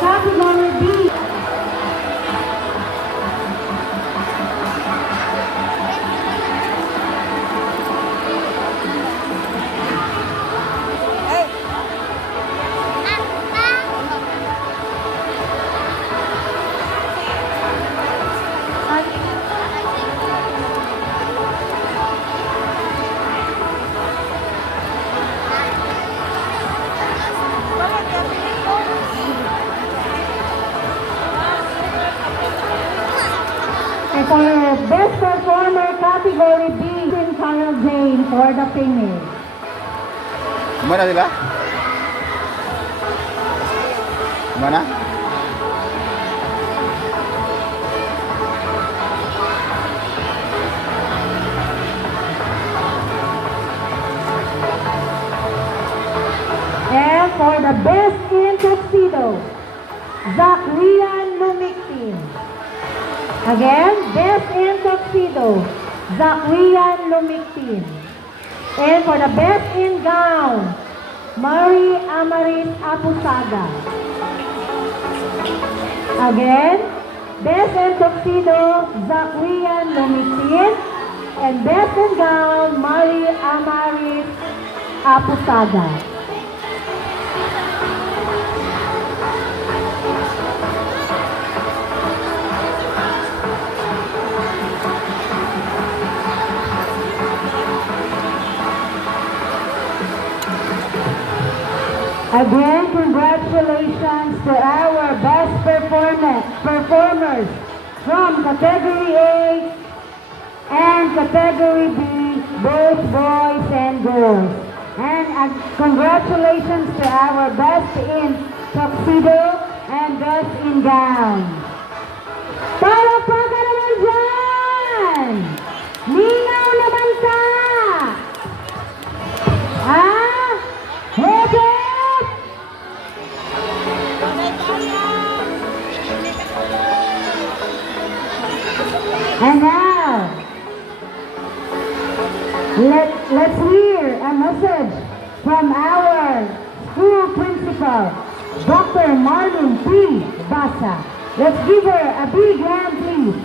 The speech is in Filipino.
category B. And for Best Performer category B, in Carol Jane for the female. Mana, di ba? Mana? And for the Best in Tuxedo, Zakrian Lumiktin. Again, Best in Tuxedo, Zakrian Lumiktin. And for the Best in Gown, Marie Amaris Apusaga. Again, Best in Tuxedo, Zakrian Lumiktin. And Best in Gown, Marie Amaris Apusaga. Again, congratulations to our best performers from Category A and Category B, both boys and girls. And congratulations to our best in tuxedo and best in gown. Palakpakan naman dyan! Ningaw naman ka! Ha? Hebe! And now, let's hear a message from our school principal, Dr. Marlon P. Basa. Let's give her a big hand, please.